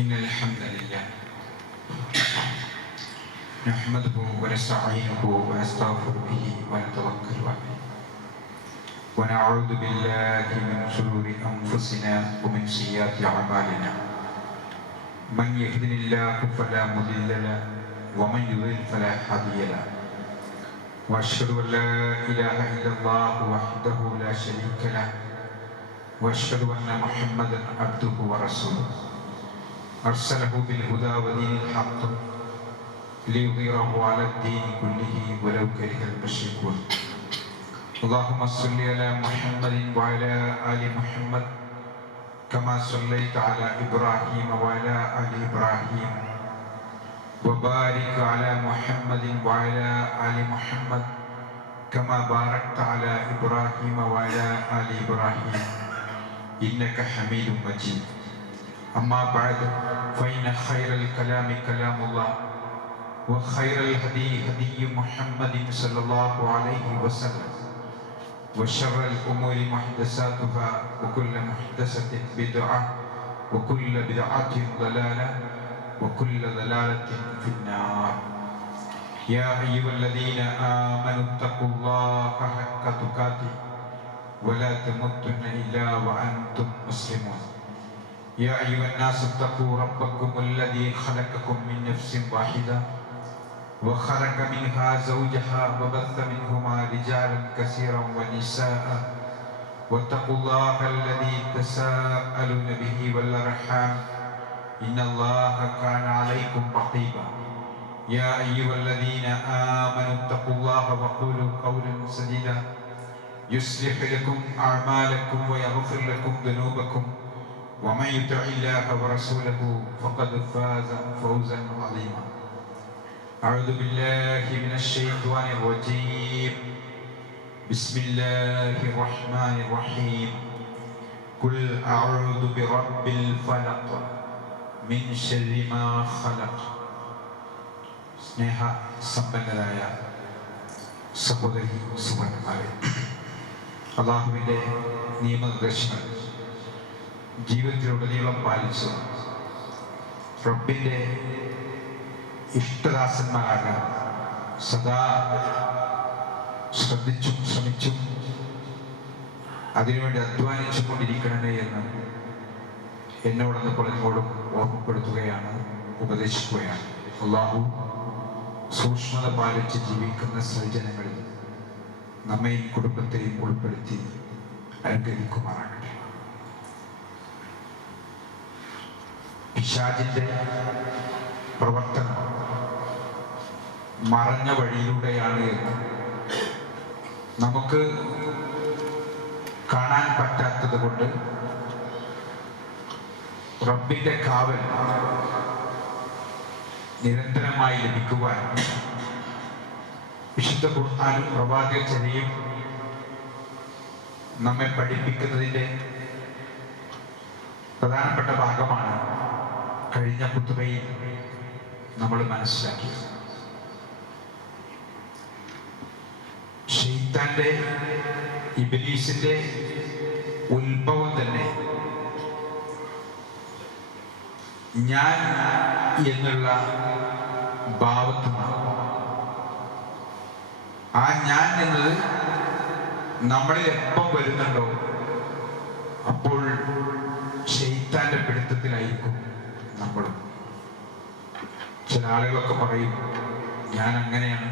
إن الحمد لله نحمده ونستعينه ونستغفر به ونتوكل عليه ونعوذ بالله من شرور أنفسنا ومن سيئات أعمالنا من يهده الله فلا مضل له ومن يضلل فلا هادي له وأشهد أن لا إله إلا الله وحده لا شريك له وأشهد أن محمدا عبده ورسوله أرسله بالهدى ودين الحق ليظهره على الدين كله ولو كره المشركون اللهم صل على محمد وعلى آل محمد كما صليت على إبراهيم وعلى آل إبراهيم وبارك على محمد وعلى آل محمد كما باركت على إبراهيم وعلى آل إبراهيم إنك حميد مجيد أما بعد فإن خير الكلام كلام الله وخير الهدي هدي محمد صلى الله عليه وسلم وشر الأمور محدثاتها وكل محدثة بدعة وكل بدعة ضلالة وكل ضلالة في النار يا أيها الذين آمنوا اتقوا الله حق تقاته ولا تموتن إلا وأنتم مسلمون يا أيها الناس اتقوا ربكم الذي خلقكم من نفس واحدة وخلق منها زوجها وبث منهما رجالا كثيرا ونساء واتقوا الله الذي تساءلون به والأرحام إن الله كان عليكم رقيبا يا أيها الذين آمنوا اتقوا الله وقولوا قولا سديدا يصلح لكم أعمالكم ويغفر لكم ذنوبكم ومن يطع الله ورسوله فقد فاز فوزا عظيما أعوذ بالله من الشيطان الرجيم بسم الله الرحمن الرحيم قل أعوذ برب الفلق من شر ما خلق സ്നേഹ സമ്പന്നരായ സഹോദരി സുഹൃത്തുക്കളെ, അല്ലാഹുവിൻ്റെ നിയമനിർദ്ദേശങ്ങൾ ജീവിതത്തിലുടനീളം പാലിച്ചു റബ്ബിൻ്റെ ഇഷ്ടദാസന്മാരാകാൻ സദാ ശ്രദ്ധിച്ചും ശ്രമിച്ചും അതിനുവേണ്ടി അധ്വാനിച്ചു കൊണ്ടിരിക്കണമേ എന്ന് എന്നോടൊന്ന് പലപ്പോഴും ഓർമ്മപ്പെടുത്തുകയാണ്, ഉപദേശിക്കുകയാണ്. അല്ലാഹു സൂക്ഷ്മത പാലിച്ച് ജീവിക്കുന്ന സജ്ജനങ്ങളിൽ നമ്മയും കുടുംബത്തെയും ഉൾപ്പെടുത്തി അനുഗ്രഹിക്കുമാറാകട്ടെ. പിശാചിന്റെ പ്രവർത്തനം മറഞ്ഞ വഴിയിലൂടെയാണ് എന്ന് നമുക്ക് കാണാൻ പറ്റാത്തത് കൊണ്ട് റബ്ബിന്റെ കാവൽ നിരന്തരമായി ലഭിക്കുവാൻ വിശുദ്ധ ഖുർആനും പ്രവാചകചര്യയും നമ്മെ പഠിപ്പിക്കുന്നതിൻ്റെ പ്രധാനപ്പെട്ട ഭാഗമാണ് കഴിഞ്ഞ ഖുതുബയിൽ നമ്മൾ മനസ്സിലാക്കിയത്. ശൈത്താന്റെ, ഇബ്ലീസിന്റെ ഉത്ഭവം തന്നെ ഞാൻ എന്നുള്ള ഭാവത്തിനാണ്. ആ ഞാൻ എന്നത് നമ്മളിൽ എപ്പം വരുന്നുണ്ടോ അപ്പോൾ ശൈത്താന്റെ പിടുത്തത്തിലായിരിക്കും നമ്മളും. ചില ആളുകളൊക്കെ പറയും, ഞാൻ അങ്ങനെയാണ്,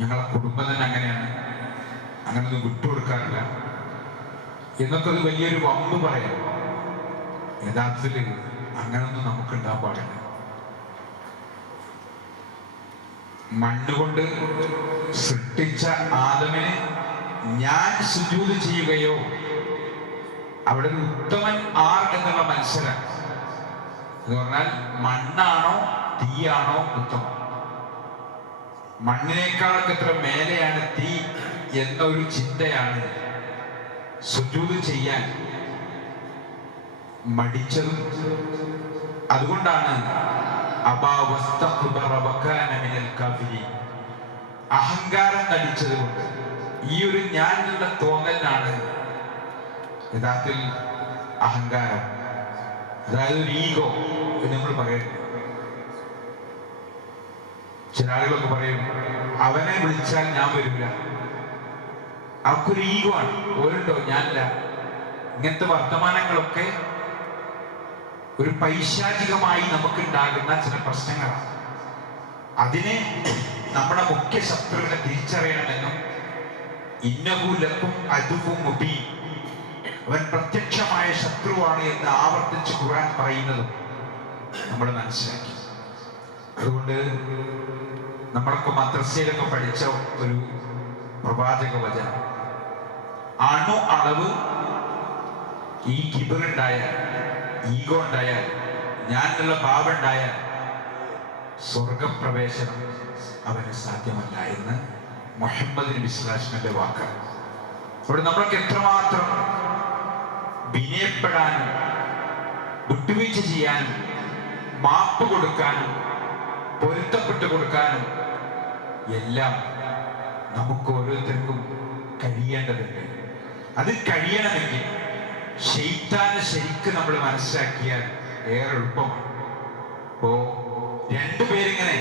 ഞങ്ങളെ കുടുംബം തന്നെ അങ്ങനെയാണ്, അങ്ങനൊന്നും വിട്ടുകൊടുക്കാറില്ല എന്നൊക്കെ അത് വലിയൊരു വമ്പ് പറയാം. യഥാർത്ഥത്തിൽ അങ്ങനൊന്നും നമുക്ക് ഉണ്ടാകാൻ പാടില്ല. മണ്ണുകൊണ്ട് സൃഷ്ടിച്ച ആദമിന് ഞാൻ സുജൂദ് ചെയ്യുകയോ, അവിടെ ഒരു ഉത്തമൻ ആർ എന്നുള്ള മത്സരം എന്ന് പറഞ്ഞാൽ മണ്ണാണോ തീയാണോ ഉത്തമം, മണ്ണിനേക്കാളൊക്കെ എത്ര മേലെയാണ് തീ എന്നൊരു ചിന്തയാണ് സുജൂദ് ചെയ്യാൻ മടിച്ചതും. അതുകൊണ്ടാണ് അഹങ്കാരം നടിച്ചത് കൊണ്ട്, ഈ ഒരു ഞാൻ എന്നുള്ള തോന്നലിനാണ് യഥാർത്ഥത്തിൽ അഹങ്കാരം. അതായത് ഒരു ഈഗോ എന്ന് നമ്മൾ പറയുന്നത്. ചില ആളുകളൊക്കെ പറയും അവനെ വിളിച്ചാൽ ഞാൻ വരില്ല, അവർക്കൊരു ഈഗോ ആണ്. ഓരുണ്ടോ ഞാനില്ല. ഇങ്ങനത്തെ വർത്തമാനങ്ങളൊക്കെ ഒരു പൈശാചികമായി നമുക്കുണ്ടാകുന്ന ചില പ്രശ്നങ്ങളാണ്. അതിനെ നമ്മുടെ മുഖ്യ ശത്രുവിനെ തിരിച്ചറിയണമെന്നും ഇന്നഹു ലക്കും അദുവ്വുൻ മുബീൻ, അവൻ പ്രത്യക്ഷമായ ശത്രുവാണ് എന്ന് ആവർത്തിച്ച് ഖുർആൻ പറയുന്നതും നമ്മൾ മനസ്സിലാക്കി. അതുകൊണ്ട് നമ്മളൊക്കെ മദ്രസയിലൊക്കെ പഠിച്ച ഒരു പ്രവാചക വചനം, അണു അളവ് ഈ കിബറുണ്ടായാൽ, ഈഗോ ഉണ്ടായാൽ, ഞാനുള്ള ഭാവം ഉണ്ടായാൽ സ്വർഗപ്രവേശനം അവന് സാധ്യമല്ല എന്ന് മുഹമ്മദ് നബി സ്വല്ലല്ലാഹു അലൈഹി വസല്ലമയുടെ വാക്കാണ്. അവിടെ നമ്മളൊക്കെ എത്രമാത്രം വിനയപ്പെടാനും വിട്ടുവീഴ്ച ചെയ്യാനും മാപ്പ് കൊടുക്കാനും പൊരുത്തപ്പെട്ടു കൊടുക്കാനും എല്ലാം നമുക്ക് ഓരോരുത്തർക്കും കഴിയേണ്ടതുണ്ട്. അത് കഴിയണമെങ്കിൽ ശൈത്താനെ ശരിക്കും നമ്മൾ മനസ്സിലാക്കിയാൽ ഏറെ എളുപ്പമാണ്. ഇപ്പോ രണ്ടുപേരിങ്ങനെ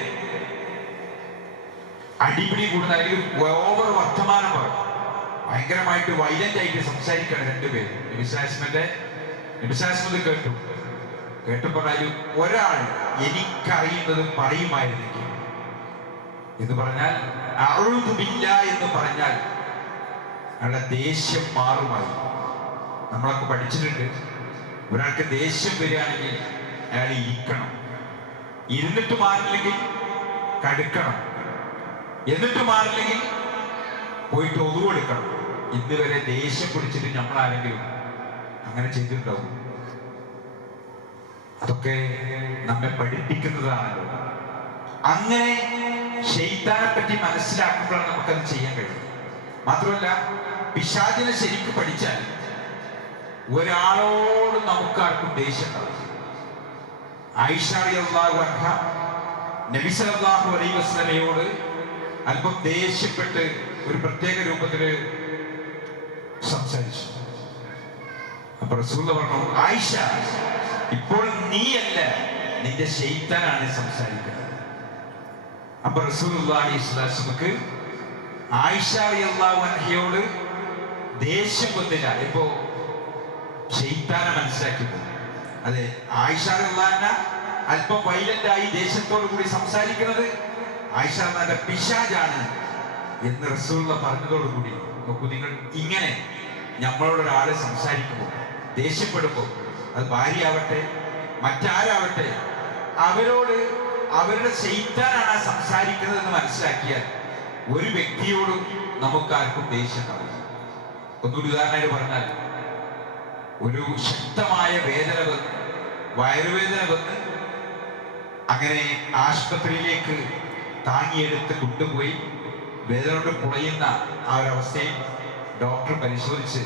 അടിപിടി കൂടുന്ന, അല്ലെങ്കിൽ ഓവർ വർത്തമാനം പറയും, ഭയങ്കരമായിട്ട് വൈലന്റ് ആയിട്ട് സംസാരിക്കുകയാണ് രണ്ടുപേരും. നബിസാസ്മത് കേട്ടു പറഞ്ഞാലും ഒരാൾ എനിക്കറിയുന്നത് പറയുമായിരുന്നെങ്കിൽ എന്ന് പറഞ്ഞാൽ അഊദു ബില്ലാഹ് എന്ന് പറഞ്ഞാൽ അയാളുടെ ദേഷ്യം മാറുമായി. നമ്മളൊക്കെ പഠിച്ചിട്ടുണ്ട്, ഒരാൾക്ക് ദേഷ്യം വരികയാണെങ്കിൽ അയാൾ ഇരിക്കണം, ഇരുന്നിട്ട് മാറില്ലെങ്കിൽ കടുക്കണം, എന്നിട്ട് മാറില്ലെങ്കിൽ പോയിട്ട് ഒതുവെടുക്കണം. ഇതുവരെ ദേഷ്യം പിടിച്ചിട്ട് നമ്മൾ ആരെങ്കിലും അങ്ങനെ ചെയ്തിട്ടുണ്ടാവും? അതൊക്കെ നമ്മെ പഠിപ്പിക്കുന്നതാണല്ലോ. അങ്ങനെ ശൈത്താനെ പറ്റി മനസ്സിലാക്കുമ്പോഴാണ് നമുക്കത് ചെയ്യാൻ കഴിയും. മാത്രമല്ല പിശാചിനെ ശരിക്കും പഠിച്ചാൽ ഒരാളോട് നമുക്കാർക്കും ദേഷ്യം ഉണ്ടാവും. ആയിഷ റളിയല്ലാഹു അൻഹ നബി സല്ലല്ലാഹു അലൈഹി വസല്ലമയോട് അല്പം ദേഷ്യപ്പെട്ട് ഒരു പ്രത്യേക രൂപത്തില് സംസാരിച്ചു. അപ്പൊ റസൂൽ പറഞ്ഞു, ആയിഷ, ഇപ്പോൾ നീയല്ല, നിന്റെ ശൈത്താനാണ് സംസാരിക്കുന്നത്. അപ്പൊ റസൂലുള്ളാഹി സ്വല്ലല്ലാഹു അലൈഹി വസല്ലമക്ക് ആയിഷ റളിയല്ലാഹു അൻഹയോട് ദേഷ്യം വന്നില്ല, ഇപ്പോ ശൈത്താനെ മനസ്സിലാക്കി. അതെ, ആയിഷ റളിയല്ലാഹു അൻഹ അല്പം വൈലന്റായി ദേഷ്യത്തോടു കൂടി സംസാരിക്കുന്നത് ആയിഷ റളിയല്ലാഹു അൻഹ പിശാചാണ് എന്ന് റസൂലുള്ളാഹി പറഞ്ഞതോടുകൂടി നോക്കൂ നിങ്ങൾ, ഇങ്ങനെ നമ്മളോട് ഒരാളെ സംസാരിക്കുമ്പോൾ, ദേഷ്യപ്പെടുമ്പോൾ, അത് ഭാര്യയാവട്ടെ മറ്റാരാവട്ടെ, അവരോട് അവരുടെ ശൈത്താനാണ് സംസാരിക്കുന്നത് എന്ന് മനസ്സിലാക്കിയാൽ ഒരു വ്യക്തിയോടും നമുക്കാർക്കും ദേഷ്യം ഉണ്ടാവില്ല. ഒന്നൊരു ഉദാഹരണമായിട്ട് പറഞ്ഞാൽ, ഒരു ശക്തമായ വേദന വന്ന്, വയറുവേദന വന്ന്, അങ്ങനെ ആശുപത്രിയിലേക്ക് താങ്ങിയെടുത്ത് കൊണ്ടുപോയി വേദന കൊണ്ട് പുളയുന്ന ആ ഒരവസ്ഥയിൽ ഡോക്ടർ പരിശോധിച്ച്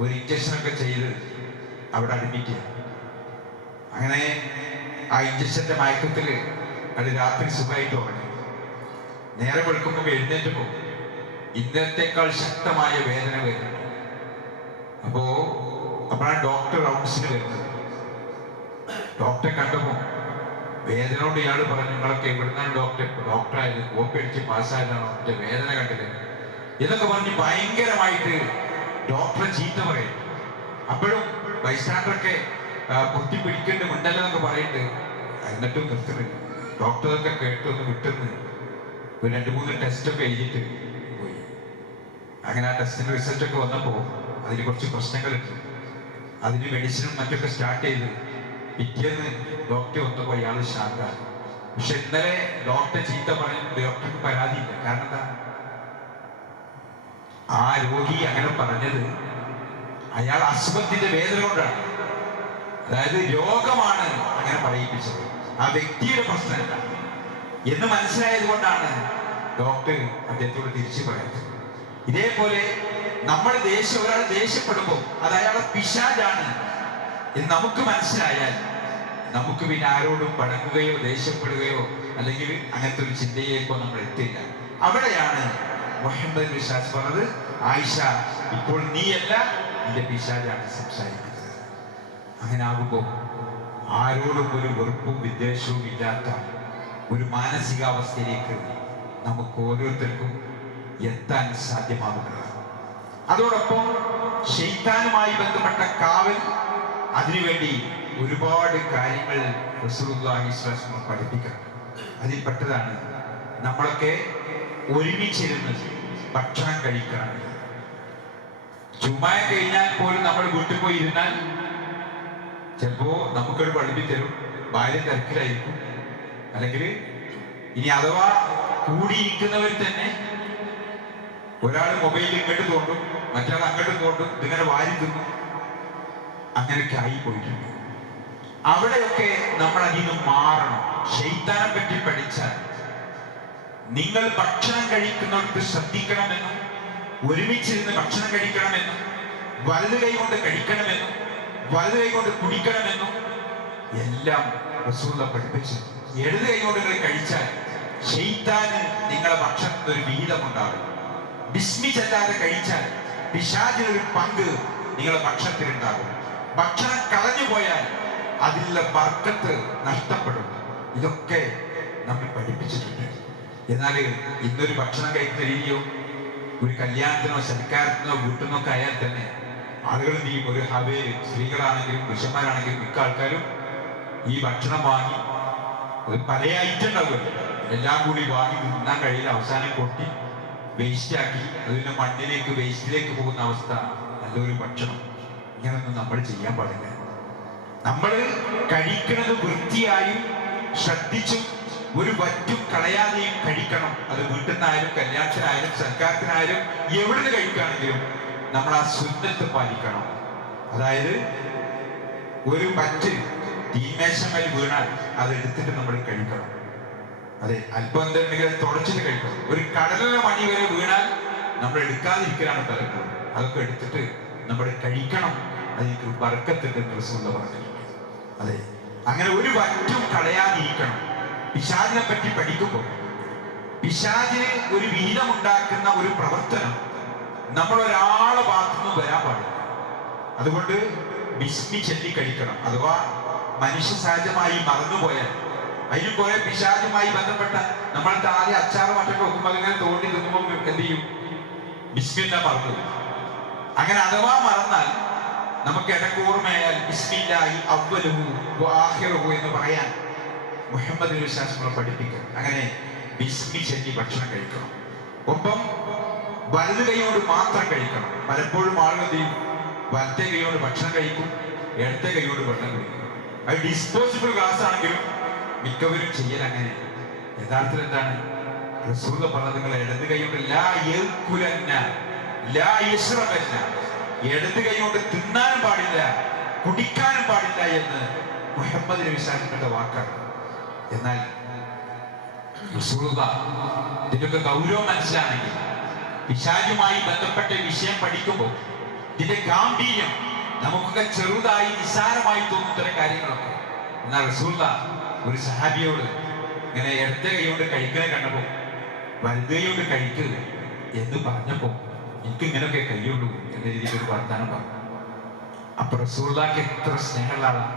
ഒരു ഇഞ്ചക്ഷനൊക്കെ ചെയ്ത് അവിടെ അഡ്മിറ്റ്. അങ്ങനെ ആ ഇഞ്ചക്ഷന്റെ മയക്കത്തിൽ അത് രാത്രി സുഖമായിട്ട് ഉറങ്ങി. നേരെ വെളുക്കുമ്പോൾ എഴുന്നേറ്റപ്പോൾ ഇന്നത്തേക്കാൾ ശക്തമായ വേദന വരുന്നുണ്ട്. അപ്പോഴാണ് ഡോക്ടർ റൗണ്ട്സിന് വരുന്നത്. ഡോക്ടറെ കണ്ടപ്പോൾ വേദന കൊണ്ട് ഇയാൾ പറഞ്ഞു, നിങ്ങളൊക്കെ എവിടുന്നാണ് ഡോക്ടറായത്, കോപ്പി അടിച്ച് പാസ്സായതാണോ, മറ്റേ വേദന കണ്ടില്ല ഇതൊക്കെ പറഞ്ഞ് ഭയങ്കരമായിട്ട് ഡോക്ടറെ ചീത്ത പറയും. അപ്പോഴും ബൈസ്റ്റാൻഡറൊക്കെ പൊത്തിപ്പിടിക്കേണ്ട മുണ്ടല്ലെന്നൊക്കെ പറയുന്നുണ്ട്. എന്നിട്ടും നിർത്തുന്നില്ല. ഡോക്ടറൊക്കെ കേട്ടൊന്ന് വിട്ടുന്ന് ഒരു 2-3 ടെസ്റ്റൊക്കെ എഴുതിയിട്ട് പോയി. അങ്ങനെ ആ ടെസ്റ്റിന്റെ റിസൾട്ടൊക്കെ വന്നപ്പോൾ അതിന് കുറച്ച് പ്രശ്നങ്ങളുണ്ട്. അതിന് മെഡിസിനും മറ്റൊക്കെ സ്റ്റാർട്ട് ചെയ്ത് പിറ്റേന്ന് ഡോക്ടർ വന്നപ്പോൾ അയാൾ ശാന്താണ്. പക്ഷെ ഇന്നലെ ഡോക്ടറെ ചീത്ത പറഞ്ഞിട്ട് ഡോക്ടർക്ക് പരാതിയില്ല. കാരണം എന്താ? ആ രോഗി അങ്ങനെ പറഞ്ഞത് അയാൾ അസുഖത്തിന്റെ വേദന കൊണ്ടാണ്. അതായത് രോഗമാണ് അങ്ങനെ പറയിപ്പിച്ചത്, ആ വ്യക്തിയുടെ പ്രശ്നമല്ല എന്ന് മനസ്സിലായത് കൊണ്ടാണ് ഡോക്ടർ അദ്ദേഹത്തോട് തിരിച്ചു പറയുന്നത്. ഇതേപോലെ ഒരാൾ ദേഷ്യപ്പെടുമ്പോൾ അത് അയാളെ പിശാചാണ് എന്ന് നമുക്ക് മനസ്സിലായാൽ നമുക്ക് പിന്നെ ആരോടും പടങ്ങുകയോ ദേഷ്യപ്പെടുകയോ അല്ലെങ്കിൽ അങ്ങനത്തെ ഒരു ചിന്തയിലേക്കോ നമ്മൾ എത്തില്ല. അവിടെയാണ് മുഹമ്മദ് പിശാച് പറഞ്ഞത്, ആയിഷ, ഇപ്പോൾ നീയല്ല, നിന്റെ പിശാചാണ് സംസാരിക്കുന്നത്. അങ്ങനെ ആകുമ്പോൾ ആരോടും ഒരു വെറുപ്പും വിദ്വേഷവും ഇല്ലാത്ത ഒരു മാനസികാവസ്ഥയിലേക്ക് നമുക്ക് ഓരോരുത്തർക്കും എത്താൻ സാധ്യമാകുന്നത്. അതോടൊപ്പം ശൈത്താനുമായി ബന്ധപ്പെട്ട കാവൽ, അതിനുവേണ്ടി ഒരുപാട് കാര്യങ്ങൾ റസൂലുള്ളാഹി സ്വല്ലല്ലാഹു അലൈഹി വസല്ലം പഠിപ്പിക്കണം. അതിൽപ്പെട്ടതാണ് നമ്മളൊക്കെ ഒരുമിച്ചിരുന്ന് ഭക്ഷണം കഴിക്കണം. ചുമ്മാ കഴിഞ്ഞാൽ പോലും നമ്മൾ വീട്ടിൽ പോയി ഇരുന്നാൽ ചിലപ്പോ നമുക്കൊരു പള്ളിയിൽ തരും, ഭാര്യ തിരക്കിലായിരിക്കും, അല്ലെങ്കിൽ ഇനി അഥവാ കൂടിയിരിക്കുന്നവർ തന്നെ ഒരാൾ മൊബൈലിൽ ഇങ്ങോട്ട് തോണ്ടും, മറ്റൊരാൾ അങ്ങോട്ട് തോണ്ടും, ഇതിങ്ങനെ വാരി തിന്നും, അങ്ങനെയൊക്കെ ആയി പോയിട്ടുണ്ട്. അവിടെയൊക്കെ നമ്മൾ അതിൽ നിന്ന് മാറണം. ശൈത്താനെ പറ്റി പഠിച്ചാൽ നിങ്ങൾ ഭക്ഷണം കഴിക്കുന്നിടത്ത് ശ്രദ്ധിക്കണമെന്നും, ഒരുമിച്ചിരുന്ന് ഭക്ഷണം കഴിക്കണമെന്നും, വലത് കൈ കൊണ്ട് കഴിക്കണമെന്നും, വലത് കൈ കൊണ്ട് കുടിക്കണമെന്നും എല്ലാം റസൂലുള്ളാഹി പഠിപ്പിച്ചു. ഇടത് കൈ കൊണ്ട് നിങ്ങൾ കഴിച്ചാൽ ശൈത്താന് നിങ്ങളെ ഭക്ഷണത്തിന് ഒരു വിഹിതമുണ്ടാകും. ബിസ്മി ചെല്ലാതെ കഴിച്ചാൽ പിശാചിനൊരു പങ്ക് നിങ്ങളുടെ ഭക്ഷണത്തിലുണ്ടാകും. ഭക്ഷണം കളഞ്ഞു പോയാൽ അതിലുള്ള ബർക്കത്ത് നഷ്ടപ്പെടും. ഇതൊക്കെ നമ്മൾ പഠിപ്പിച്ചിട്ടുണ്ട്. എന്നാൽ ഇന്നൊരു ഭക്ഷണം കഴിക്കുന്ന രീതിയോ ഒരു കല്യാണത്തിനോ സൽക്കാരത്തിനോ വീട്ടിൽ നിന്നൊക്കെ ആയാൽ തന്നെ ആളുകൾ എന്ത് ചെയ്യും? ഒരു ഹവേല്, സ്ത്രീകളാണെങ്കിലും പുരുഷന്മാരാണെങ്കിലും മിക്ക ആൾക്കാരും ഈ ഭക്ഷണം വാങ്ങി പല ഐറ്റം ഉണ്ടാവുമല്ലോ, എല്ലാം കൂടി വാങ്ങി തിന്നാൻ കഴിയില്ല, അവസാനം കൊട്ടി വേസ്റ്റാക്കി അതിന്റെ മണ്ണിലേക്ക് വേസ്റ്റിലേക്ക് പോകുന്ന അവസ്ഥ. നല്ലൊരു ഭക്ഷണം ഇങ്ങനൊന്നും നമ്മൾ ചെയ്യാൻ പാടില്ല. നമ്മൾ കഴിക്കുന്നത് വൃത്തിയായും ശ്രദ്ധിച്ചും ഒരു വറ്റും കളയാതെയും കഴിക്കണം. അത് വീട്ടിൽ നിന്നായാലും കല്യാണത്തിനായാലും സൽക്കാരത്തിനായാലും എവിടുന്ന് കഴിക്കുകയാണെങ്കിലും നമ്മൾ ആ സുന്നത്ത് പാലിക്കണം. അതായത് ഒരു വറ്റ് തീമേശമേൽ വീണാൽ അത് എടുത്തിട്ട് നമ്മൾ കഴിക്കണം. അതെ, അല്പം എന്തെങ്കിലും തുടച്ചിട്ട് കഴിക്കണം. ഒരു കടലിലെ മണി വരെ വീണാൽ നമ്മൾ എടുക്കാതിരിക്കലാണ് പലപ്പോഴും. അതൊക്കെ എടുത്തിട്ട് നമ്മൾ കഴിക്കണം. അതിന് ബർക്കത്തിന്റെ ദിവസം പറഞ്ഞിട്ടുണ്ട്. അതെ, അങ്ങനെ ഒരു വറ്റും കളയാതിരിക്കണം. പിശാചിനെ പറ്റി പഠിക്കുമ്പോൾ പിശാചിന് ഒരു വിഹിതമുണ്ടാക്കുന്ന ഒരു പ്രവർത്തനം നമ്മൾ ഒരാളെ ഭാഗത്തുനിന്ന് വരാൻ പാടില്ല. അതുകൊണ്ട് ബിസ്മി ചൊല്ലി കഴിക്കണം. അഥവാ മനുഷ്യ സഹജമായി മറന്നുപോയാൽ അതിന് കുറെ പിശാചുമായി ബന്ധപ്പെട്ട നമ്മൾക്ക് ആദ്യം അച്ചാറ് മറ്റൊക്കെ വെക്കുമ്പോൾ അങ്ങനെ തോണ്ടി തിന്നുമ്പോൾ എന്ത് ചെയ്യും? ബിസ്മില്ല മറന്നു. അങ്ങനെ അഥവാ മറന്നാൽ നമുക്ക് ഇടയ്ക്ക് ഓർമ്മയായാൽ ബിസ്മില്ലാഹി അവ്വലുഹു വആഖിറുഹു എന്ന് പറയാൻ മുഹമ്മദ് നബി സ്വല്ലല്ലാഹു അലൈഹി വസല്ലം പഠിപ്പിക്കും. അങ്ങനെ ബിസ്മി ചൊല്ലി ഭക്ഷണം കഴിക്കണം. ഒപ്പം വലത് കൈയോട് മാത്രം കഴിക്കണം. പലപ്പോഴും ആളുകൾ ചെയ്യും, വലത്തെ കൈയോട് ഭക്ഷണം കഴിക്കും, ഇടത്തെ കൈയോട് വെള്ളം കഴിക്കും. അത് ഡിസ്പോസിബിൾ ഗ്ലാസ് ആണെങ്കിലും മിക്കവരും ചെയ്യൽ അങ്ങനെ. യഥാർത്ഥത്തിൽ എന്താണ് റസൂലുള്ളാഹി പറഞ്ഞത്? നിങ്ങൾ ഇടത് കൈയോട് ലാ യൽകുലന്ന ലാ യശ്റബന്ന, ഇടത് കൈയോട് തിന്നാനും പാടില്ല കുടിക്കാനും പാടില്ല എന്ന് മുഹമ്മദ് നബി സ്വല്ലല്ലാഹു അലൈഹി വസല്ലം വാക്കാണ്. എന്നാൽ റസൂലുള്ളാഹി ഇതിന്റെ ഗൗരവം മനസ്സിലാണെങ്കിൽ പിശാചുമായി ബന്ധപ്പെട്ട വിഷയം പഠിക്കുമ്പോൾ ഇതിന്റെ ഗാംഭീര്യം നമുക്കൊക്കെ ചെറുതായി നിസ്സാരമായി തോന്നുന്ന കാര്യങ്ങളൊക്കെ. എന്നാൽ റസൂലുള്ളാഹി ഒരു സഹാബിയോട് ഇങ്ങനെ ഇടത്തെ കൈകൊണ്ട് കഴിക്കുന്നത് കണ്ടപ്പോൾ വലത് കൈകൊണ്ട് കഴിക്കുക എന്ന് പറഞ്ഞപ്പോൾ എനിക്ക് ഇങ്ങനെയൊക്കെ കഴിയുള്ളൂ എന്ന രീതിയിൽ ഒരു വർത്താനം പറഞ്ഞു. അപ്പൊ റസൂലുള്ളാഹിക്ക് എത്ര സ്നേഹമുള്ള ആളാണ്,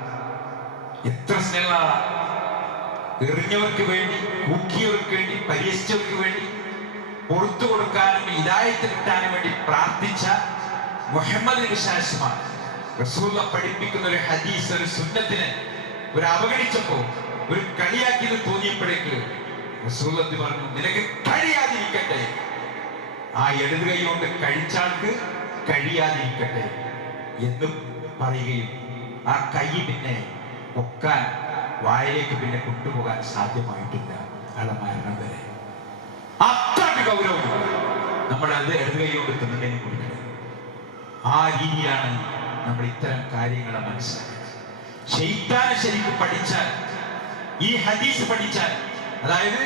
എത്ര സ്നേഹമുള്ള ആളാണ്. എറിഞ്ഞവർക്ക് വേണ്ടി, കൂക്കിയവർക്ക് വേണ്ടി, പരിഹസിച്ചവർക്ക് വേണ്ടി, പുറത്തു കൊടുക്കാനും ഹിദായത്ത് കിട്ടാനും വേണ്ടി പ്രാർത്ഥിച്ച മുഹമ്മദ് നബി സ്വല്ലല്ലാഹു അലൈഹി വസല്ലം റസൂലുള്ളാഹി പഠിപ്പിക്കുന്ന ഒരു ഹദീസ്, ഒരു സുന്നത്തിനെ ഒരു അവഗണിച്ചപ്പോ, ഒരു കളിയാക്കിയത് തോന്നിയപ്പോഴേക്ക് റസൂലുള്ളാഹി പറഞ്ഞു, നിനക്ക് കഴിയാതിരിക്കട്ടെ, ആ ഇടത് കൈ കൊണ്ട് കഴിച്ചാൾക്ക് കഴിയാതിരിക്കട്ടെ എന്ന് പറയുകയും ആ കൈ പിന്നെ പൊക്കാൻ വായിലേക്ക് പിന്നെ കൊണ്ടുപോകാൻ സാധ്യമായിട്ടില്ല അയാളെ മരണം വരെ. അത്രയ്ക്ക് ഗൗരവം നമ്മൾ അത് ഇടത് കൈ കൊണ്ട് തിന്നുന്നതിന് കൊടുക്കുന്നത്. ആ രീതിയാണ് നമ്മൾ ഇത്തരം കാര്യങ്ങളെ മനസ്സിലാക്കുന്നത്. ശൈത്താനെ ശരിക്കും പഠിച്ചാൽ, ഈ ഹദീസ് പഠിച്ചാൽ, അതായത്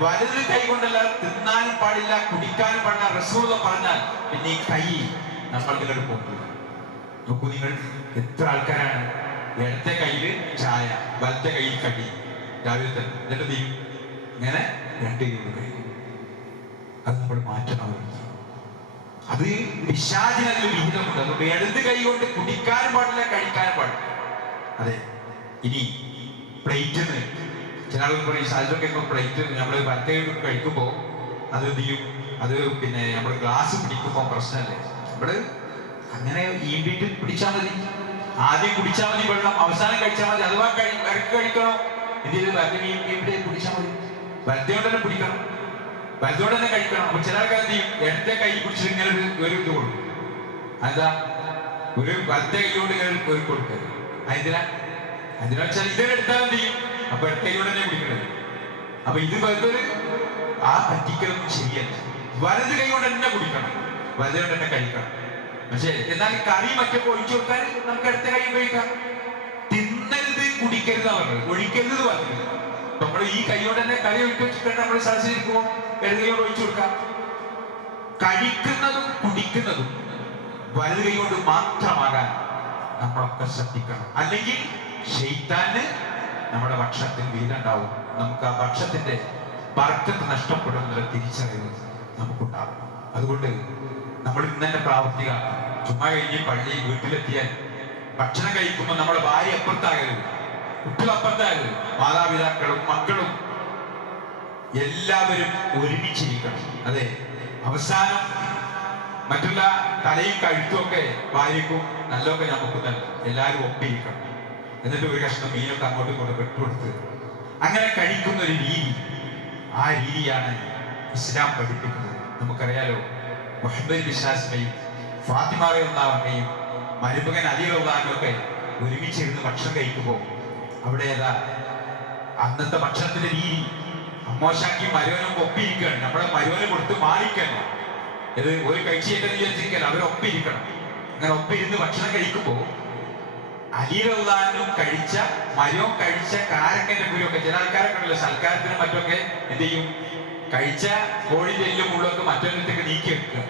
വലത് കൈ കൊണ്ടല്ല തിന്നാനും പാടില്ല കുടിക്കാനും പാടില്ല റസൂലുള്ളാഹി പറഞ്ഞാൽ പിന്നെ ഈ കൈ നമ്മൾ നിങ്ങളുടെ പോകില്ല. നോക്കൂ, നിങ്ങൾ എത്ര ആൾക്കാരാണ് ഇടത്തെ കയ്യില് ചായ, വലത്തെ കയ്യിൽ കടി, രാവിലെ തന്നെ എന്നിട്ട് ചെയ്യും ഇങ്ങനെ രണ്ട് കൈ കഴിക്കും. അത് നമ്മൾ മാറ്റണം. അത് പിശാചിന് അതിൽ വിഹിതമുണ്ട്. അതുകൊണ്ട് ഇടത് കൈ കൊണ്ട് കുടിക്കാനും പാടില്ല കഴിക്കാനും പാടില്ല. അതെ, ഇനി പ്ലേറ്റ് ചില ആളുകൾ പറയും സാലൊക്കെ പ്ലേറ്റ് നമ്മൾ വലത്തേ കഴിക്കുമ്പോൾ അത് എന്ത് ചെയ്യും, അത് പിന്നെ നമ്മൾ ഗ്ലാസ് പിടിക്കുമ്പോൾ പ്രശ്നമല്ലേ. നമ്മൾ അങ്ങനെ ഈമ്പിട്ട് പിടിച്ചാൽ മതി, ആദ്യം കുടിച്ചാൽ മതി വെള്ളം, അവസാനം കഴിച്ചാൽ മതി. അഥവാ വരക്ക് കഴിക്കണോ എന്തെങ്കിലും വരക്ക് ഈമ്പിട്ട് കുടിച്ചാൽ മതി, വലത്തേ കൊണ്ട് തന്നെ പിടിക്കണം, വലത്തോടെ തന്നെ കഴിക്കണം. അപ്പൊ ചില ആൾക്കാർ എന്ത് ചെയ്യും, ഇടത്തെ കൈ പിടിച്ചിട്ട് ഇങ്ങനെ ഒരു ഇത് കൊടുക്കും. അതെന്താ, ഒരു വലത്തെ കൈ കൊണ്ട് ഇങ്ങനെ ഒരു കൊടുക്കരുത്. അതിനാ വെച്ചാൽ ഇതൊക്കെ എടുത്താൽ എന്ത് ചെയ്യും, അപ്പൊ ഇടത്തെ കൈ കൊണ്ട് തന്നെ കുടിക്കണത്. അപ്പൊ ഇത് വെറുതെ ആ പറ്റിക്കലൊന്നും ശരിയല്ല. വലത് കൈ കൊണ്ട് തന്നെ കുടിക്കണം, വലത് കൊണ്ട് തന്നെ കഴിക്കണം. പക്ഷേ എന്നാൽ കറി മറ്റൊക്കെ ഒഴിച്ചു കൊടുത്താൽ നമുക്ക് അടുത്ത കൈ ഉപയോഗിക്കാം. തിന്നരുത് കുടിക്കരുത് പറഞ്ഞത്, ഒഴിക്കരുത് പറഞ്ഞത്. നമ്മൾ ഈ കൈ കൊണ്ട് തന്നെ കറി ഒഴിച്ചു വെച്ചിട്ട് നമ്മൾ സദസ്സിലിരിക്കുമ്പോൾ ഇടത് കൈ കൊണ്ട് ഒഴിച്ചു കൊടുക്കാം. കഴിക്കുന്നതും കുടിക്കുന്നതും വലത് കൈ കൊണ്ട് മാത്രമാകാൻ നമ്മളൊക്കെ ശ്രദ്ധിക്കണം. അല്ലെങ്കിൽ ശൈത്താന് നമ്മുടെ ഭക്ഷണത്തിൽ വീലുണ്ടാവും, നമുക്ക് ആ ഭക്ഷണത്തിന്റെ ബർക്കത്ത് നഷ്ടപ്പെടുന്ന തിരിച്ചറിവ് നമുക്കുണ്ടാകും. അതുകൊണ്ട് നമ്മൾ ഇന്ന് തന്നെ പ്രാവർത്തികമാണ്. ചുമ്മാ കഴിഞ്ഞ് പള്ളി വീട്ടിലെത്തിയാൽ ഭക്ഷണം കഴിക്കുമ്പോൾ നമ്മുടെ ഭാര്യ അപ്പുറത്താകരുത്, കുട്ടികൾ അപ്പുറത്താകരുത്, മാതാപിതാക്കളും മക്കളും എല്ലാവരും ഒരുമിച്ചിരിക്കണം. അതെ, അവസാനം മറ്റുള്ള തലയും കഴുത്തും ഒക്കെ ഭാര്യക്കും നല്ലൊക്കെ നമുക്ക് തന്നെ എല്ലാവരും ഒപ്പിരിക്കണം. എന്നിട്ട് ഒരു കഷ്ണം മീനൊക്കെ അങ്ങോട്ടും ഇങ്ങോട്ടും പെട്ടുകൊടുത്ത് അങ്ങനെ കഴിക്കുന്ന ഒരു രീതി, ആ രീതിയാണ് ഇസ്ലാം പഠിപ്പിക്കുന്നത്. നമുക്കറിയാലോ, മുഹമ്മദ് ബിശ്വാസിനെയും ഫാത്തിമ റളിയല്ലാഹുവിനെയും മരുമകൻ അലി റളിയല്ലാഹു ഒക്കെ ഒരുമിച്ചിരുന്ന് ഭക്ഷണം കഴിക്കുമ്പോൾ അവിടെ ഏതാ അന്നത്തെ ഭക്ഷണത്തിന്റെ രീതി, അമ്മോശാക്കി മരുവനും ഒപ്പിരിക്കണം. നമ്മുടെ മരുവന് കൊടുത്ത് മാറിക്കണം. ഇത് ഒരു കഴിച്ചേറ്റം വിചാരിച്ചിരിക്കണം, അവരൊപ്പിരിക്കണം. അങ്ങനെ ഒപ്പിരുന്ന് ഭക്ഷണം കഴിക്കുമ്പോൾ അലി റളിയല്ലാഹു കഴിച്ച മരുവൻ കഴിച്ച കാരക്കന്റെ കുരുവൊക്കെ, ചില ആൾക്കാരൊക്കെ ഉണ്ടല്ലോ സൽക്കാരത്തിനും മറ്റൊക്കെ എന്ത് ചെയ്യും, കഴിച്ച കോഴിന്റെ എല്ലും മുള്ളൊക്കെ മറ്റൊരിടത്തേക്ക് നീക്കി വെക്കുക.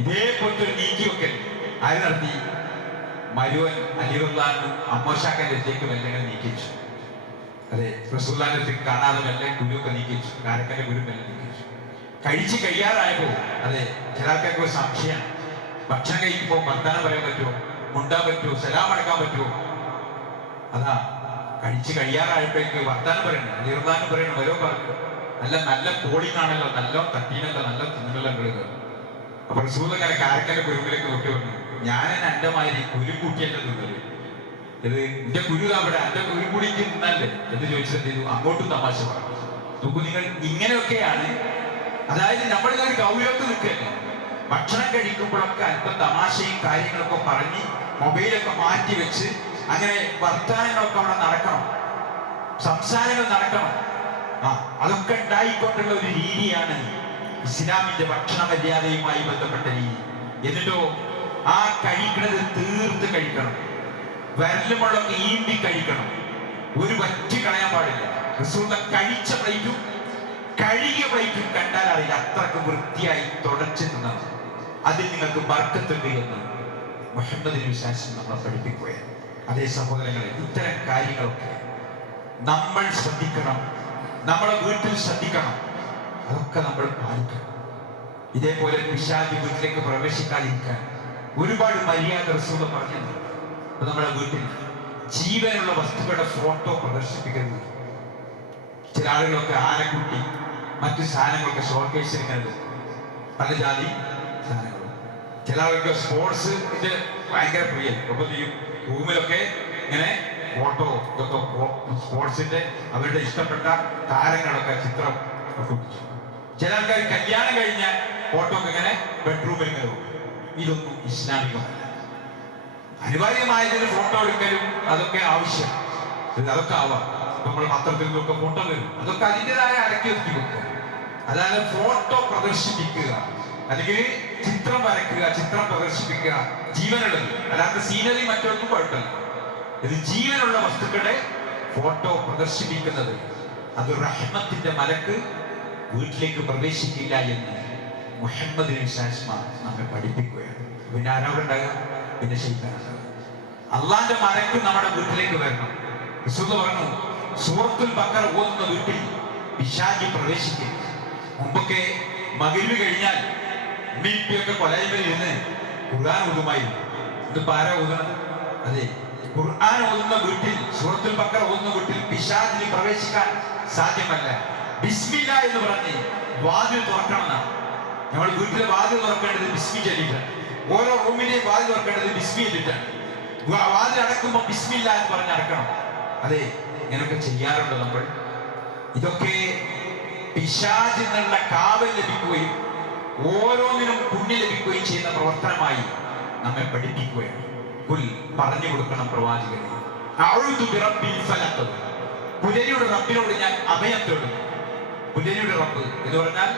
ഇതേപോലത്തെ ഒരു നീക്കി വെക്കൽ ആര് നടത്തി? മരുവൻ അലി റളിയല്ലാഹു അമ്മോശാക്കന്റെ അടുത്തേക്ക് മെല്ലെ നീക്കി വെച്ചു. അതെ, റസൂലുള്ളാഹിന്റെ അടുത്തേക്ക് കാണാതെ മെല്ലെ കുരുവൊക്കെ നീക്കി വെച്ചു, കാരക്കന്റെ കുരു മെല്ലെ നീക്കി വെച്ചു. കഴിച്ച് കഴിയാറായപ്പോ അതെ ചില ആൾക്കാർക്ക് ഒരു സംശയം, ഭക്ഷണം കഴിക്കുമ്പോൾ വർത്താനം പറയാൻ പറ്റുമോ, മുണ്ടാൻ പറ്റുമോ, സലാം അടക്കാൻ പറ്റുമോ? അതാ കഴിച്ച് കഴിയാറായപ്പോഴേക്ക് വർത്താനം പറയണം. അലി റളിയല്ലാഹു പറയണം, ഓരോ പറഞ്ഞു നല്ല നല്ല പോളിംഗ് ആണല്ലോ, നല്ല തട്ടീനല്ലോ, നല്ല തിന്നല്ലോ കിളുക. അപ്പൊ റസൂൽ അങ്ങനെ കാരക്കന്റെ കുരുവിലേക്ക് നോക്കി പറഞ്ഞു, ഞാൻ എന്റെ മാതിരി കുരു കൂട്ടിയല്ലേ തിന്നത്, ഇത് എന്റെ കുരു അവിടെ എന്റെ കുരു കൂടി തിന്നല്ലേ എന്ന് ചോദിച്ചത് എന്ത് ചെയ്തു, അങ്ങോട്ടും തമാശ പറഞ്ഞു. നോക്കൂ നിങ്ങൾ, ഇങ്ങനെയൊക്കെയാണ്. അതായത് നമ്മളിതൊരു ഗൗരവത്തിൽ നിൽക്കല്ലേ, ഭക്ഷണം കഴിക്കുമ്പോഴൊക്കെ അല്പം തമാശയും കാര്യങ്ങളൊക്കെ പറഞ്ഞ് മൊബൈലൊക്കെ മാറ്റി വെച്ച് അങ്ങനെ വർത്തമാനങ്ങളൊക്കെ അവിടെ നടക്കണം, സംസാരങ്ങൾ നടക്കണം. അതൊക്കെ ഉണ്ടായിക്കൊണ്ടുള്ള ഒരു രീതിയാണ് ഇസ്ലാമിന്റെ ഭക്ഷണ മര്യാദയുമായി ബന്ധപ്പെട്ട രീതി. എന്നിട്ടോ ആ കഴിക്കുന്നത് തീർത്ത് കഴിക്കണം, വരലുമുള്ളൊക്കെ ഈമ്പി കഴിക്കണം, ഒരു വറ്റി കളയാൻ പാടില്ല. റസൂലുള്ള കഴിച്ച പ്ലേറ്റും കഴുകിയ പ്ലേറ്റും കണ്ടാൽ അറിയില്ല, അത്രക്ക് വൃത്തിയായി തുടച്ചു നിന്നാണ്. അതിൽ നിങ്ങൾക്ക് ബർക്കത്തുണ്ട് എന്ന് മുഹമ്മദ് നബി സ്വല്ലല്ലാഹു നമ്മളെ പഠിപ്പിക്കുകയാണ്. അതേ സഹോദരങ്ങളെ, ഇത്തരം കാര്യങ്ങളൊക്കെ നമ്മൾ ശ്രദ്ധിക്കണം, നമ്മളെ വീട്ടിൽ ശ്രദ്ധിക്കണം, അതൊക്കെ നമ്മൾ പാലിക്കണം. ഇതേപോലെ പിശാച് വീട്ടിലേക്ക് പ്രവേശിക്കാതിരിക്കാൻ ഒരുപാട് മര്യാദ റസൂൽ പറഞ്ഞിട്ടുണ്ട്. അപ്പൊ നമ്മുടെ വീട്ടിൽ ജീവനുള്ള വസ്തുക്കളുടെ ഫോട്ടോ പ്രദർശിപ്പിക്കരുത്. ചില ആളുകളൊക്കെ ആനക്കുട്ടി മറ്റു സാധനങ്ങളൊക്കെ ഷോക്കേസിരിക്കുന്നത്, പല ജാതി സാധനങ്ങളും. ചില ആളുകൾക്ക് സ്പോർട്സിന്റെ ഭയങ്കര പ്രിയം. അപ്പൊ ചെയ്യും റൂമിലൊക്കെ ഇങ്ങനെ ഫോട്ടോ ഇതൊക്കെ സ്പോർട്സിന്റെ അവരുടെ ഇഷ്ടപ്പെട്ട താരങ്ങളൊക്കെ ചിത്രം ഒക്കെ. ചില ആൾക്കാർ കല്യാണം കഴിഞ്ഞ ഫോട്ടോ ഒക്കെ ഇങ്ങനെ ബെഡ്റൂമിൽ ഇങ്ങനെ പോകും. ഇതൊന്നും ഇസ്ലാമികമല്ല. അനിവാര്യമായതിന് ഫോട്ടോ എടുക്കലും അതൊക്കെ ആവശ്യം, അതൊക്കെ ആവാം. നമ്മൾ പത്രത്തിൽ നിന്നൊക്കെ ഫോട്ടോ വരും, അതൊക്കെ അതിൻ്റെതായ അടക്കി നിർത്തി വെക്കുക. അതായത് ഫോട്ടോ പ്രദർശിപ്പിക്കുക അല്ലെങ്കിൽ ചിത്രം വരയ്ക്കുക, ചിത്രം പ്രദർശിപ്പിക്കുക ജീവനുള്ളത്, അല്ലാത്ത സീനറി മറ്റൊന്നും കുഴപ്പമില്ല. ഇത് ജീവനുള്ള വസ്തുക്കളുടെ ഫോട്ടോ പ്രദർശിപ്പിക്കുന്നത് അത് റഹ്മത്തിന്റെ മലക്ക് വീട്ടിലേക്ക് പ്രവേശിക്കില്ല എന്ന് മുഹമ്മദ് നബി സ്വല്ലല്ലാഹു നമ്മെ പഠിപ്പിക്കുകയാണ്. പിന്നെ ആരാവിടെ ഉണ്ടാകുക? പിന്നെ ശൈത്താൻ ഉണ്ടാകുക. അള്ളാന്റെ മലക്ക് നമ്മുടെ വീട്ടിലേക്ക് വരണം. റസൂൽ പറഞ്ഞു, സൂറത്തുൽ ബഖറ ഓതുന്ന വീട്ടിൽ പിശാച് പ്രവേശിക്കും. മുമ്പൊക്കെ മഗ്‌രിബ് കഴിഞ്ഞാൽ ഉമ്മിയൊക്കെ കൊലയിലിരുന്ന് ഖുർആൻ ഓതുമായിരുന്നു. ഇത് ആരാ ഓതുന്നത്? അതെ, ഖുർആൻ ഓതുന്ന വീട്ടിൽ, സൂറത്തുൽ ബഖറ ഓതുന്ന വീട്ടിൽ പിശാചിന് പ്രവേശിക്കാൻ സാധ്യമല്ല. ബിസ്മില്ലാ എന്ന് പറഞ്ഞ് വാതിൽ തുറക്കണമെന്നാണ്. നമ്മൾ വീട്ടിലെ വാതിൽ തുറക്കേണ്ടത് ബിസ്മി ചൊല്ലിയിട്ടാണ്. ഓരോ റൂമിന്റെയും വാതിൽ തുറക്കേണ്ടത് ബിസ്മി ചൊല്ലിയിട്ടാണ്. വാതിൽ അടക്കുമ്പോൾ ബിസ്മില്ലാ എന്ന് പറഞ്ഞ് അടക്കണം. അതെ, ഇങ്ങനെയൊക്കെ ചെയ്യാറുണ്ട് നമ്മൾ. ഇതൊക്കെ പിശാചിൽ നിന്നുള്ള കാവൽ ലഭിക്കുകയും ഓരോന്നിനും പുണ്യം ലഭിക്കുകയും ചെയ്യുന്ന പ്രവർത്തനമായി നമ്മെ പഠിപ്പിക്കുകയാണ്. പറഞ്ഞു കൊടുക്കണം പ്രവാചകനെ. അഊദു ബിറബ്ബിൽ ഫലഖ്, പുലരിയുടെ റബ്ബിനോട് ഞാൻ അഭയം തേടുന്നു. പുലരിയുടെ റബ്ബ് എന്ന് പറഞ്ഞാൽ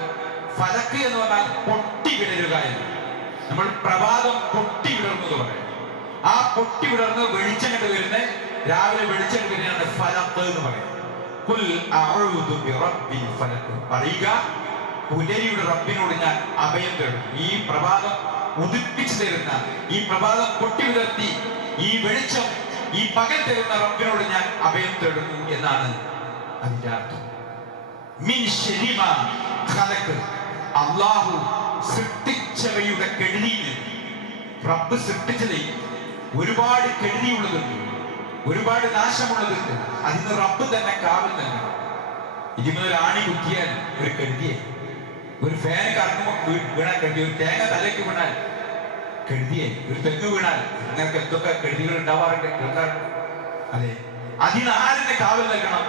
ഫലക്ക് എന്ന് പറഞ്ഞാൽ പൊട്ടി വിടരുക എന്ന്. നമ്മൾ പ്രഭാതം പൊട്ടി വിടർന്നത് പറയാം. ആ പൊട്ടി വിടർന്ന് വെളിച്ചം കണ്ടു വരുന്ന, രാവിലെ വെളിച്ചം വരുന്നതാണ് ഫലഖ് എന്ന് പറയുന്നത്. ഖുൽ അഊദു ബിറബ്ബിൽ ഫലഖ്, പറയുക പുലരിയുടെ റബ്ബിനോട് ഞാൻ അഭയം തേടുന്നു. ഈ പ്രഭാതം ഉദിപ്പിച്ചു തരുന്ന, ഈ പ്രഭാതം പൊട്ടി വിടർത്തി ഈ വെളിച്ചം, ഈ പകൽ തരുന്ന റബ്ബിനോട് ഞാൻ അഭയം തേടുന്നു എന്നാണ് അതിന്റെ അർത്ഥം. മിൻ ശരി മാ ഖലഖ്, അല്ലാഹു സൃഷ്ടിച്ചവയുടെ കെടുതിയിൽ നിന്ന്. റബ്ബ് സൃഷ്ടിച്ചതിൽ ഒരുപാട് കെടുതിയുള്ളതുണ്ട്, ഒരുപാട് നാശമുള്ളതുണ്ട്. അതിന് റബ്ബ് തന്നെ കാവൽ നൽകണം. ഇതിനൊരു ആണി കുത്തിയാൽ ഒരു കെടുതിയെ, ഒരു ഫാൻ കറങ്ങുമ്പോൾ വീണാൽ കെടുതി, ഒരു തേങ്ങ തലയ്ക്ക് വീണാൽ കെടുതിയെ, ഒരു തെങ്ങ് വീണാൽ, നിങ്ങൾക്ക് എന്തൊക്കെ കെടുതികൾ ഉണ്ടാവാറുണ്ട്, കേൾക്കാറുണ്ട്. അതെ, അതിനാരെന്നെ കാവൽ നൽകണം?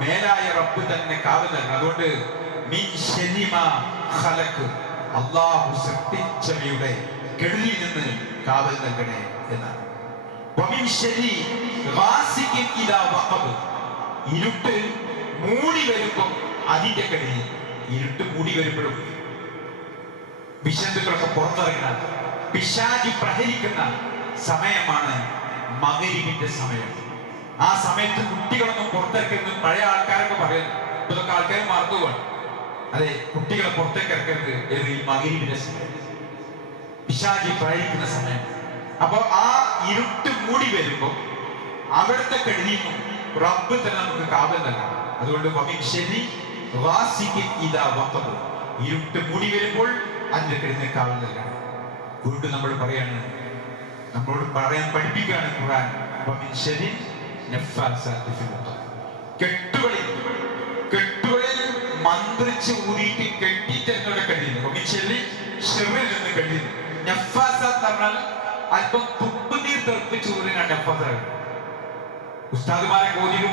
മേലായ റബ്ബ് തന്നെ കാവൽ നൽകണം. അതുകൊണ്ട് മിൻ ശരി മാ ഖലഖ്, അല്ലാഹു സൃഷ്ടിച്ചവയുടെ കെടുതിയിൽ നിന്ന് കാവൽ നൽകണേ എന്നാണ്. വമിൻ ശരി ഗാസിഖിൻ ഇദാ വഖബ്, ഇരുട്ട് മൂടി വരുമ്പോൾ അതിന്റെ കെടുതി. ഇരുട്ട് മൂടി വരുമ്പോഴും വിശന്തുക്കളൊക്കെ പുറത്തിറങ്ങുന്ന, പിശാചി പ്രഹരിക്കുന്ന സമയമാണ് മഗ്‌രിബിന്റെ സമയം. ആ സമയത്ത് കുട്ടികളൊന്നും പുറത്തിറക്കരുത്. പഴയ ആൾക്കാരൊക്കെ പറയുന്നു, ഇതൊക്കെ ആൾക്കാർ മറന്നുപോവാണ്. അതെ, കുട്ടികളെ പുറത്തേക്ക് ഇറക്കരുത്. ഏത്? ഈ മഗ്‌രിബിന്റെ സമയം, പിശാചി പ്രഹരിക്കുന്ന സമയം. അപ്പൊ ആ ഇരുട്ട് മൂടി വരുമ്പോ അവിടുത്തെ കെടുതിയും റബ്ബ് തന്നെ നമുക്ക് കാവൽ നൽകണം. അതുകൊണ്ട് വമിൻ ശരി ഗാസിഖിൻ ഇദാ വഖബ്, ഇരുട്ട് മൂടി വരുമ്പോൾ അതിന്റെ കെടുതിയെ കാവൽ നൽകണം. വീണ്ടും നമ്മൾ പറയാണ്, നമ്മളോട് പറയാൻ പഠിപ്പിക്കുകയാണ് ഖുർആൻ. വമിൻ ശരി നഫ്ഫാസാത്തി ഫിൽ ഉഖദ്, കെട്ടുകളിൽ മന്ത്രിച്ച് ഊതിയിട്ട് കെട്ടിത്തരുന്നവരുടെ കെടുതി. വമിൻ ശരി ഷർറിൽ നിന്ന് കെടുതി. നഫ്ഫാസാത്ത് പറഞ്ഞാൽ അല്പം തുപ്പുനീർ തെറിപ്പിച്ച് ഊതിനാണ് നഫ്ഫാസാത്ത്. ഉസ്താദുമാരെ കോതിലും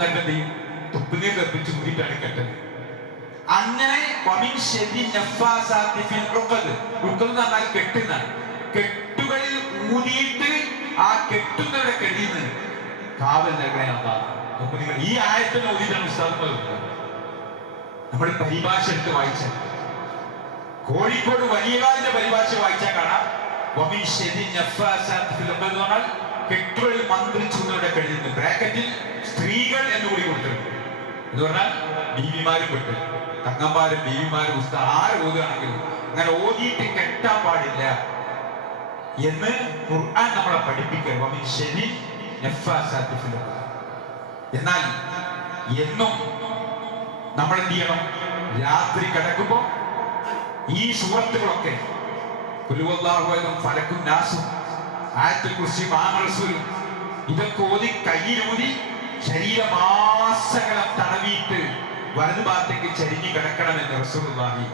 നൽകയും തുപ്പുനീർ തെറിപ്പിച്ച് ഊതിയിട്ടാണ് കെട്ടത്. അങ്ങനെ വമിൻ ശരി നഫ്ഫാസാത്തി ഫിൽ ഉഖദ്, ഉഖദ് എന്ന് പറഞ്ഞാൽ കെട്ടുന്നതാണ്. കെട്ടുകളിൽ ഊതിയിട്ട് ആ കെട്ടുന്നവരുടെ കെടിയിൽ നിന്ന് കാവൽ നൽകണേ അല്ലാഹു. അപ്പൊ നിങ്ങൾ ഈ ആയത്തിനെ ഊതിയിട്ടാണ് ഉസ്താദുമാർ. നമ്മൾ പരിഭാഷ എടുത്ത് വായിച്ചാൽ, കോഴിക്കോട് വലിയകാലിന്റെ പരിഭാഷ വായിച്ചാൽ കാണാം, വമിൻ ശരി നഫ്ഫാസാത്തി ഫിൽ ഉഖദ് എന്ന് പറഞ്ഞാൽ കെട്ടുകളിൽ മന്ത്രിച്ചുന്നവരുടെ കെടിയിൽ നിന്ന്. ബ്രാക്കറ്റിൽ സ്ത്രീകൾ എന്ന് കൂടി കൊടുത്തിട്ടുണ്ട്. എന്ന് പറഞ്ഞാൽ ബീവിമാരും പെട്ട്, തങ്ങന്മാരും ബീവിമാരും ഉസ്താദ് ആര് ഓതുകയാണെങ്കിലും അങ്ങനെ ഓതിയിട്ട് കെട്ടാൻ പാടില്ല എന്ന് ഖുർആൻ നമ്മളെ പഠിപ്പിക്കുക. വമിൻ ശരി നഫ്ഫാസാത്തി ഫിൽ ഉഖദ്. എന്നാൽ എന്നും നമ്മൾ എന്ത് ചെയ്യണം? രാത്രി കിടക്കുമ്പോ ഈ സൂറത്തുകളൊക്കെ, ഖുൽ ഹുവല്ലാഹു അഹദും ഫലക്കും നാസും ആയത്തുൽ കുർസി മാമറസൂലും ഇതൊക്കെ ഓതി കയ്യിലൂതി ശരീരമാസകലം തടവിയിട്ട് വലതു ഭാഗത്തേക്ക് ചരിഞ്ഞു കിടക്കണമെന്ന് റസൂലുള്ളാഹി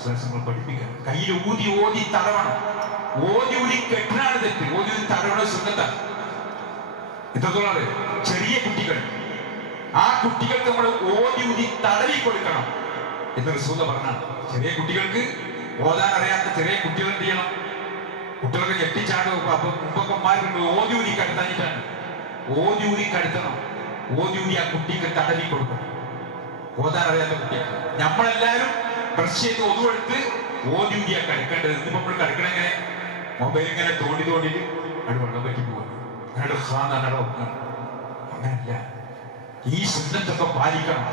സ്വല്ലല്ലാഹു പഠിപ്പിക്കണം. കയ്യിൽ ഊതി ഓതി തടവണം. ഓതി ഊതി കെട്ടിനാണ് തെറ്റ്. ഓതി തടവണ സുന്നത്താണ്. എത്രത്തോളം? ചെറിയ കുട്ടികൾ, ആ കുട്ടികൾക്ക് നമ്മൾ ഓതി ഊതി തടവി കൊടുക്കണം എന്ന് റസൂൽ പറഞ്ഞാണ്. ചെറിയ കുട്ടികൾക്ക് ഓതാൻ അറിയാത്ത ചെറിയ കുട്ടികൾ എന്ത് ചെയ്യണം? കുട്ടികൾക്ക് ഞെട്ടിച്ചാടും. അപ്പൊ മുമ്പൊക്കെമാരുണ്ട് ഓതി ഊതി കടത്താനിട്ടാണ്. ഓതി ഊതി കടത്തണം. ഓതി ഊതി ആ കുട്ടിക്ക് തടവി കൊടുക്കണം. ഓതാൻ അറിയാത്ത കുട്ടികൾ നമ്മളെല്ലാരും ബ്രഷ് ചെയ്ത് ഒതുവെടുത്ത് ഓതി ഊതിയാ കഴിക്കേണ്ടത്. ഇന്നിപ്പോ നമ്മൾ കഴിക്കണെങ്ങനെ? മൊബൈൽ ഇങ്ങനെ തോണ്ടിട്ട് അത് വെള്ളം പറ്റി പോകുന്നു. അങ്ങനല്ല. ഈ സുന്നത്തൊക്കെ പാലിക്കണം.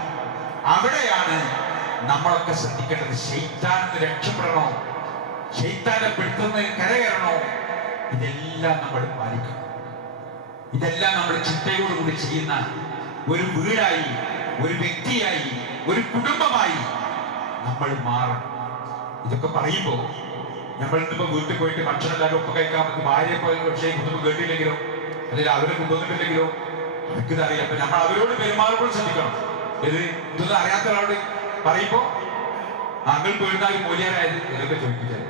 അവിടെയാണ് നമ്മളൊക്കെ ശ്രദ്ധിക്കേണ്ടത്. ശൈത്താനിന്ന് രക്ഷപ്പെടണോ, ശൈത്താനെ പെട്ടെന്ന് കരകയറണോ, ഇതെല്ലാം നമ്മൾ പാലിക്കണം. ഇതെല്ലാം നമ്മൾ ചിട്ടയോടുകൂടി ചെയ്യുന്ന ഒരു വീടായി, ഒരു വ്യക്തിയായി, ഒരു കുടുംബമായി നമ്മൾ മാറണം. ഇതൊക്കെ പറയുമ്പോൾ നമ്മൾ ഇന്നിപ്പോ വീട്ടിൽ പോയിട്ട് ഭക്ഷണം എല്ലാവരും ഒപ്പം കഴിക്കാൻ പറ്റും. ഭാര്യയെ പോയി പക്ഷേ കുടുംബം കേട്ടില്ലെങ്കിലോ അല്ലെങ്കിൽ അവരെ കൊണ്ടുവന്നിട്ടില്ലെങ്കിലോ അവർക്കിത് അറിയാം. അപ്പൊ നമ്മൾ അവരോട് പെരുമാറുമ്പോൾ ശ്രദ്ധിക്കണം. ഇതൊന്നും അറിയാത്ത ഒരാളോട് പറയുമ്പോ അങ്ങൾ വീഴുന്നാലും മൂല്യരായത് ഇതൊക്കെ ചോദിപ്പിക്കാൻ.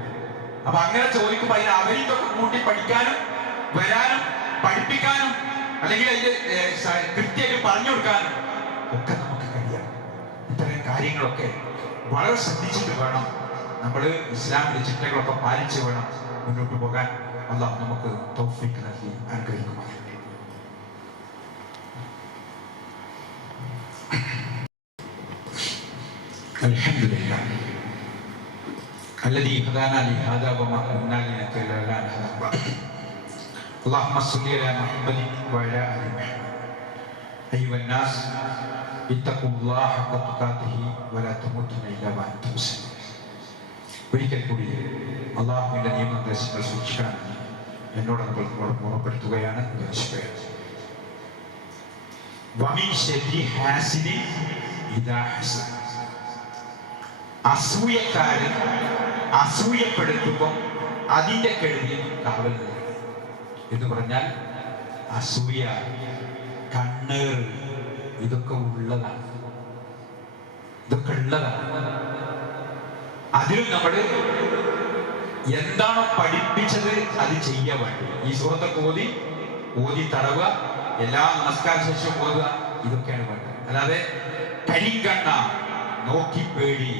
അപ്പൊ അങ്ങനെ ചോദിക്കുമ്പോ അതിന് അവരിതൊക്കെ കൂട്ടി പഠിക്കാനും വരാനും പഠിപ്പിക്കാനും അല്ലെങ്കിൽ അതിന്റെ കൃത്യമായിട്ട് പറഞ്ഞു കൊടുക്കാനും ഒക്കെ നമുക്ക് കഴിയണം. ഇത്തരം കാര്യങ്ങളൊക്കെ വളരെ ശ്രദ്ധിച്ചിട്ട് വേണം നമ്മൾ ഇസ്ലാമിന്റെ ചിട്ടകളൊക്കെ പാലിച്ച് വേണം മുന്നോട്ട് പോകാൻ. അല്ലാഹു നമുക്ക് തൗഫീഖ് നൽകി അനുഗ്രഹിക്കുമാറാകട്ടെ. അൽഹംദുലില്ലാഹ് الذي هدانا لهذا وما كنا لنهتدي لولا أن هدانا الله. اللهم صل على محمد وعلى آل محمد. أيها الناس اتقوا الله حق تقاته ولا تموتن إلا وأنتم مسلمون. ഒരിക്കൽ കൂടി അള്ളാഹുവിന്റെ നിയമനിർദ്ദേശങ്ങൾ സൂക്ഷിക്കാൻ എന്നോട് നമ്മൾ ഓർമ്മപ്പെടുത്തുകയാണ്. അസൂയക്കാരൻ അസൂയപ്പെടുത്തുമ്പോൾ അതിന്റെ കെടുതിയിൽ കാവൽ എന്ന് പറഞ്ഞാൽ അസൂയ, കണ്ണേർ, ഇതൊക്കെ ഉള്ളതാണ്. അതിലും നമ്മൾ എന്താണോ പഠിപ്പിച്ചത് അത് ചെയ്യാൻ വേണ്ടി ഈ സൂറത്തൊക്കെ ഓതി തടവുക, എല്ലാ നമസ്കാര ശേഷം ഓതുക, ഇതൊക്കെയാണ് വേണ്ടത്. അല്ലാതെ കരിങ്കണ്ണ നോക്കി പേടി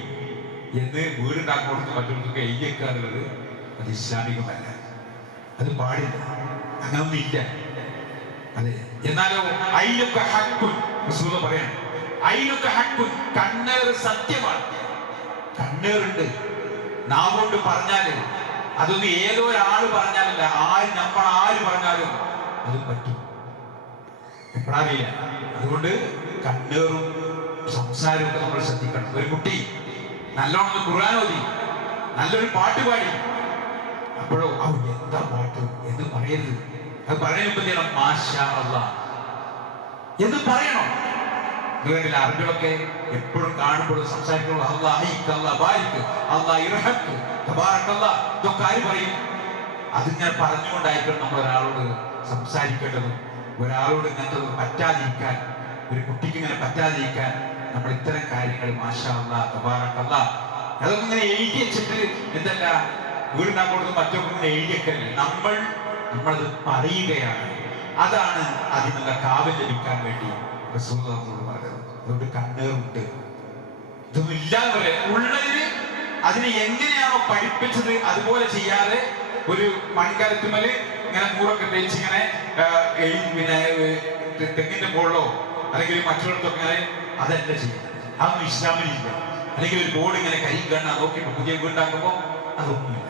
എന്ന് വീടുണ്ടാക്കുന്നിടത്ത് മറ്റൊരുത്തൊക്കെ എഴുതിയേക്കുക എന്നുള്ളത് അത് ഇസ്ലാമികമല്ല. അത് പാടില്ല, അങ്ങനൊന്നും ഇല്ല. അതെ, എന്നാലോ അയിലൊക്കെ ഹക്കുൻ റസൂൽ പറയാണ്, അയിലൊക്കെ ഹക്കുൻ, കണ്ണേർ സത്യമാണ്. കണ്ണേറുണ്ട്. നാവുകൊണ്ട് പറഞ്ഞാല് അതൊന്നും ഏതോ ഒരാള് പറഞ്ഞാലല്ല, നമ്മൾ ആര് പറഞ്ഞാലും അത് പറ്റും, എപ്പോഴറിയില്ല. അതുകൊണ്ട് കണ്ണേറും സംസാരവും ഒക്കെ നമ്മൾ ശ്രദ്ധിക്കണം. ഒരു കുട്ടി നല്ലോണം ഖുർആൻ ഓതി നല്ലൊരു പാട്ട് പാടി, അപ്പോഴോ എന്താ പാട്ട് എന്ന് പറയരുത്. അത് പറയുമ്പോ മാഷാ അല്ലാഹ് എന്ന് പറയണം. അറബികളൊക്കെ എപ്പോഴും കാണുമ്പോഴും സംസാരിക്കുമ്പോൾ ഇതൊക്കെ ആര് പറയും? അതിങ്ങനെ പറഞ്ഞുകൊണ്ടായിരിക്കണം നമ്മൾ ഒരാളോട് സംസാരിക്കേണ്ടതും. ഒരാളോട് ഇങ്ങനത്തെ പറ്റാതിരിക്കാൻ, ഒരു കുട്ടിക്ക് ഇങ്ങനെ പറ്റാതിരിക്കാൻ നമ്മൾ ഇത്തരം കാര്യങ്ങൾ മാഷാ അല്ലാഹ് തബാറക അല്ലാഹ് അതൊക്കെ ഇങ്ങനെ എഴുതി വെച്ചിട്ട് എന്തല്ല വീടിനാക്കോടൊന്നും മറ്റൊക്കെ എഴുതിയൊക്കെയല്ലേ, നമ്മളത് പറയുകയാണ്. അതാണ് അതിനുള്ള കാവൽ ലഭിക്കാൻ വേണ്ടി റസൂൽ നമ്മളോട് പറഞ്ഞത്. അതുകൊണ്ട് കണ്ണേറുണ്ട്, ഇതൊന്നും ഇല്ലാതെ ഉള്ളതിന് അതിനെ എങ്ങനെയാണോ പഠിപ്പിച്ചത് അതുപോലെ ചെയ്യാതെ ഒരു മൺകലത്തുമല് ഇങ്ങനെ മൂറൊക്കെ തേച്ച് ഇങ്ങനെ പിന്നെ തെങ്ങിന്റെ മുകളിലോ അല്ലെങ്കിൽ മറ്റുള്ളടത്തൊക്കെ ഇങ്ങനെ അതല്ല ചെയ്യുന്നത്. അതൊന്നും ഇസ്ലാമിലില്ല. അല്ലെങ്കിൽ ഒരു ബോർഡ് ഇങ്ങനെ കരിങ്കണ്ണ നോക്കിയിട്ട് പുതിയ വീണ്ടാക്കുമ്പോ അതൊന്നുമില്ല.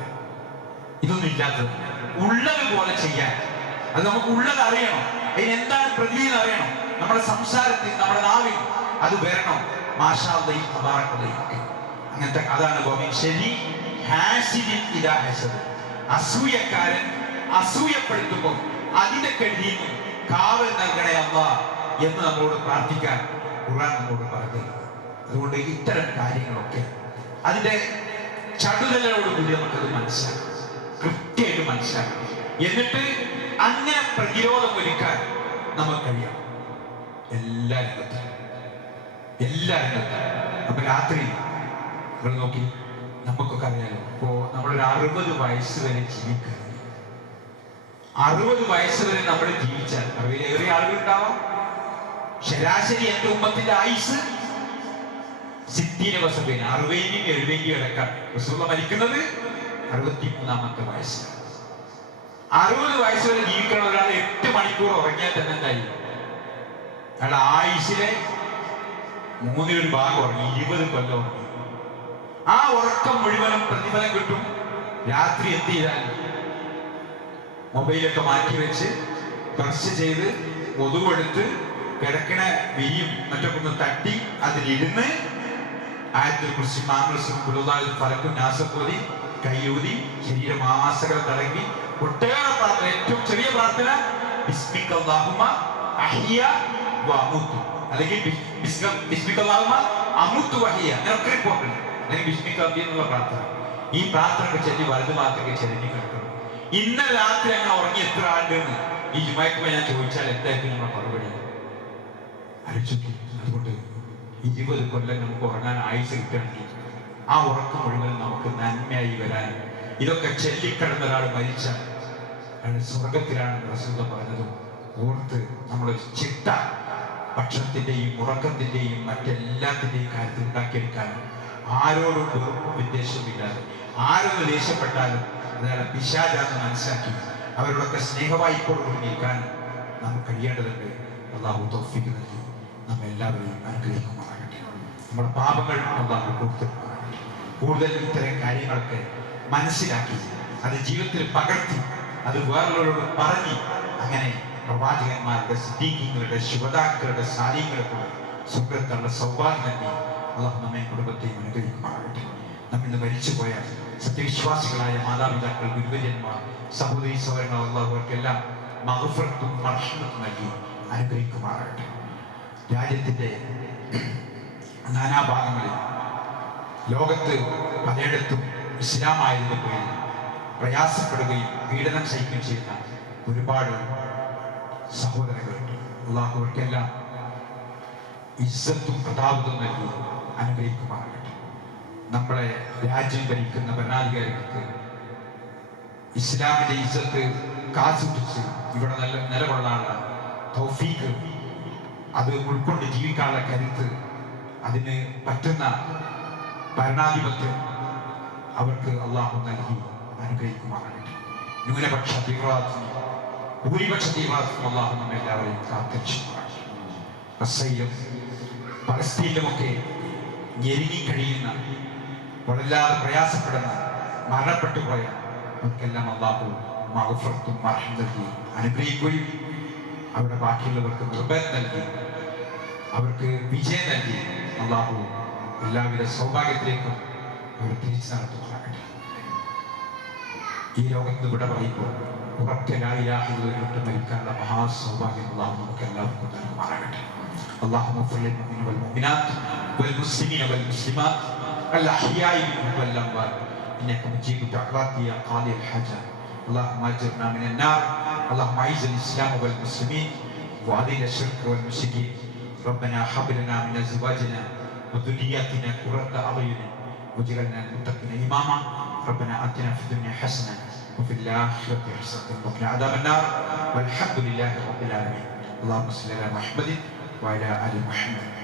ഇതൊന്നും ഇല്ലാത്തത് ഉള്ളത് പോലെ ചെയ്യാൻ, അത് നമുക്ക് ഉള്ളത് അറിയണം. അതിന് എന്താണ് പ്രതിവിധി അറിയണം. നമ്മുടെ സംസാരത്തിൽ, നമ്മുടെ നാവിൽ അത് വരണം. മാഷാ അല്ലാഹ് തബാറക അല്ലാഹ് അങ്ങനത്തെ അതാണ് ശരി. അസൂയക്കാരൻ അസൂയപ്പെടുത്തുമ്പോൾ അതിന്റെ കെടുതിയിൽ കാവൽ നൽകണേ അല്ലാഹ് എന്ന് നമ്മളോട് പ്രാർത്ഥിക്കാൻ ഖുർആൻ നമ്മോട് പറഞ്ഞത്. അതുകൊണ്ട് ഇത്തരം കാര്യങ്ങളൊക്കെ അതിന്റെ ചടുലതയോടുകൂടി നമുക്കത് മനസ്സിലാക്കാം, കൃത്യമായിട്ട് മനസ്സിലാക്കാം. എന്നിട്ട് അങ്ങനെ പ്രതിരോധം ഒരുക്കാൻ നമുക്ക് കഴിയണം എല്ലാ രംഗത്തും. അപ്പൊ രാത്രി നിങ്ങൾ നോക്കി, നമുക്കൊക്കെ അറിയാലോ, ഇപ്പോ നമ്മളൊരു 60 വയസ്സ് വരെ ജീവിക്കുക. 60 വയസ്സ് വരെ നമ്മൾ ജീവിച്ചാൽ 60 ആളുകൾ ഉണ്ടാവാം. ശരാശരി എന്റെ ഉമ്മത്തിന്റെ ആയുസ് 60 വയസ്സ്, 60-70 അടക്കം. റസൂൽ മരിക്കുന്നത് 63-ാമത്തെ വയസ്സ്. 60 വയസ്സ് വരെ ജീവിക്കണ ഒരാൾ 8 മണിക്കൂർ ഉറങ്ങിയാൽ തന്നെ എന്തായി? അയാളുടെ ആയുസിലെ 1/3 ഭാഗം ഉറങ്ങി, 20 കൊല്ലം ഉറങ്ങി. ആ ഉറക്കം മുഴുവനും പ്രതിഫലം കിട്ടും. രാത്രി എന്ത് ചെയ്താൽ മൊബൈലൊക്കെ മാറ്റി വെച്ച് ബ്രഷ് ചെയ്ത് ഒതുവെടുത്ത് കിടക്കണ വിരിയും മറ്റൊക്കെ ഒന്ന് തട്ടി അതിലിരുന്ന് ആയത്തിൽ കുറിച്ച് മാങ്ങും ഫലക്കും നാസപ്പോതി കൈയൂതി ശരീരമാസകൾ തടങ്ങി ഒട്ടേറെ പ്രാർത്ഥന. ഏറ്റവും ചെറിയ പ്രാർത്ഥന ബിസ്മിക അല്ലാഹുമ്മ അഹ്യ വഅമൂതു, അല്ലെങ്കിൽ ബിസ്മിക അല്ലാഹുമ്മ അമൂതു വഅഹ്യ, എന്നൊക്കെ റിപ്പോർട്ടുണ്ട്. അല്ലെങ്കിൽ ബിസ്മിക എന്നുള്ള പ്രാർത്ഥന. ഈ പ്രാർത്ഥന ചൊല്ലി വലതു ഭാഗത്തേക്ക് ചെരിഞ്ഞു കിടക്കണം. ഇന്നലെ രാത്രി അങ്ങനെ ഉറങ്ങി എത്ര ആളുണ്ടെന്ന് ഈ ജുമായ്ക്ക് ഞാൻ ചോദിച്ചാൽ എന്തായിരിക്കും നമ്മുടെ മറുപടി? ആലോചിച്ചു. അതുകൊണ്ട് 20 കൊല്ലം നമുക്ക് ഉറങ്ങാൻ ആയുസ് കിട്ടുകയാണെങ്കിൽ ആ ഉറക്കം മുഴുവൻ നമുക്ക് നന്മയായി വരാൻ, ഇതൊക്കെ ചെല്ലിക്കിടന്ന ഒരാൾ മരിച്ച അയാൾ സ്വർഗത്തിലാണ് റസൂൽ പറഞ്ഞതും ഓർത്ത് നമ്മളൊരു ചിട്ട ഭക്ഷണത്തിൻ്റെയും ഉറക്കത്തിൻ്റെയും മറ്റെല്ലാത്തിൻ്റെയും കാര്യത്തിൽ ഉണ്ടാക്കിയെടുക്കാനും, ആരോടും വെറുപ്പും വിദ്വേഷവുമില്ലാതെ ആരൊന്ന് ദേഷ്യപ്പെട്ടാലും അയാളെ പിശാചാന്ന് മനസ്സിലാക്കി അവരോടൊക്കെ സ്നേഹവായ്പോടുകൂടി നിൽക്കാൻ നമുക്ക് കഴിയേണ്ടതുണ്ട്. അള്ളാഹു തൗഫീഖ് നൽകി നമ്മെല്ലാവരെയും അനുഗ്രഹിക്കുമാറാകട്ടെ. നമ്മുടെ പാപങ്ങൾ അള്ളാഹു കൊടുത്തിട്ടുമാറാകട്ടെ. കൂടുതൽ ഇത്തരം കാര്യങ്ങളൊക്കെ മനസ്സിലാക്കി അത് ജീവിതത്തിൽ പകർത്തി അത് വേറൊരാളോട് പറഞ്ഞ് അങ്ങനെ പ്രവാചകന്മാരുടെ, സിദ്ദീഖീങ്ങളുടെ, ശുഹദാക്കളുടെ, സാലിഹ്യങ്ങളുടെ സ്വർഗ്ഗത്തിലുള്ള സൗഭാഗ്യം നൽകി അള്ളാഹു നമ്മെ കുടുംബത്തെയും അനുഗ്രഹിക്കുമാറാകട്ടെ. നമ്മിന്ന് മരിച്ചുപോയ സത്യവിശ്വാസികളായ മാതാപിതാക്കൾ, ഗുരുവര്യന്മാർ, സഹോദരി സഹോദരങ്ങൾ അള്ളാഹു അവർക്കെല്ലാം മഗ്ഫിറത്തും മർഹമത്തും നൽകി അനുഗ്രഹിക്കുമാറാകട്ടെ. രാജ്യത്തിൻ്റെ നാനാഭാഗങ്ങളിൽ ലോകത്ത് പലയിടത്തും ഇസ്ലാമായതിൻ്റെ പേരിൽ പ്രയാസപ്പെടുകയും പീഡനം സഹിക്കുകയും ചെയ്യുന്ന ഒരുപാട് സഹോദരങ്ങളുണ്ട്. അള്ളാഹു അവർക്കെല്ലാം ഇസ്സത്തും പ്രതാപത്തും നൽകി അനുഗ്രഹിക്കുമാറാകട്ടെ. നമ്മളെ രാജ്യം ഭരിക്കുന്ന ഭരണാധികാരികൾക്ക് ഇസ്ലാമിന്റെ ഇസ്സത്ത് കാസൂക്ഷിച്ച് ഇവിടെ നിലകൊള്ളാനുള്ള തൗഫീഖ്, അത് ഉൾക്കൊണ്ട് ജീവിക്കാനുള്ള കരുത്ത്, അതിന് പറ്റുന്ന ഭരണാധിപത്യം അവർക്ക് അള്ളാഹു നൽകി അനുഗ്രഹിക്കുമാറാകട്ടെ. ന്യൂനപക്ഷ തീവ്രവാദത്തിനും ഭൂരിപക്ഷ തീവ്രവാദത്തിനും അള്ളാഹു നമ്മെല്ലാവരെയും കാത്തിരക്ഷിക്കുമാറാകട്ടെ. റസയിലും പലസ്തീനിലുമൊക്കെ ഞെരുങ്ങിക്കഴിയുന്ന, വല്ലാതെ പ്രയാസപ്പെടുന്ന, മരണപ്പെട്ടു പോയ അവർക്കെല്ലാം അള്ളാഹു മഗ്ഫിറത്തും മർഹമത്തും നൽകി അനുഗ്രഹിക്കുകയും അവരുടെ ബാക്കിയുള്ളവർക്ക് നിർഭയം നൽകി അവർക്ക് വിജയം നൽകി അള്ളാഹു എല്ലാവിധ സൗഭാഗ്യത്തിലേക്കും അവർ തിരിച്ചു നടത്തുമാറാകട്ടെ. ഈ ലോകത്ത് വിട പറയുമ്പോൾ ഉറക്കലായില്ലാഹിട്ട് മരിക്കാനുള്ള മഹാസൗഭാഗ്യം അള്ളാഹു നമുക്ക് എല്ലാവർക്കും നൽകുമാറാകട്ടെ. اللهم اغفر للمؤمنين والمؤمنات والمسلمين والمسلمات الأحياء منهم والأموات إنك مجيب الدعوات يا قاضي الحاجات. اللهم أجرنا من النار. اللهم أعز الإسلام والمسلمين وأذل الشرك والمشركين. ربنا هب لنا من أزواجنا وذرياتنا قرة أعين واجعلنا للمتقين إماما. ربنا آتنا في الدنيا حسنة وفي الآخرة حسنة وقنا عذاب النار والحمد لله رب العالمين. اللهم صل على محمد وعلى آل محمد.